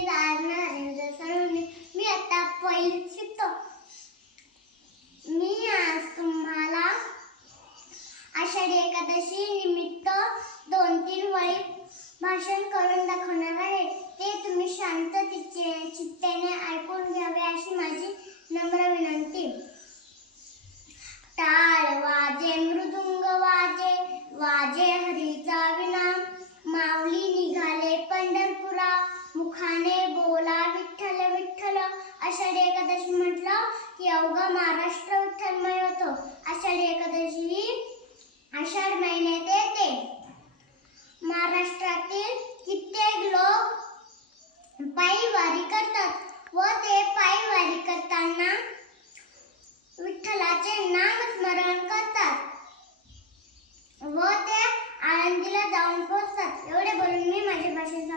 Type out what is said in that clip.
नरेंद्र मी आता पहिलीत शिकतो. मी आज तुम्हाला आषाढी एकादशी निमित्त दोन तीन वळी भाषण करून दाखवणार आहे. आषाढी एकादशी म्हटलं की अवघा महाराष्ट्र उत्थानमय होतो. आषाढी एकादशी ही आषाढ महिन्यात येते. महाराष्ट्रातील कित्येक लोक पायी वारी करतात व ते पायी वारी करताना विठ्ठलाचे नामस्मरण करतात व ते आळंदीला जाऊन पोहोचतात. एवढे बोलून मी माझ्या भाषेत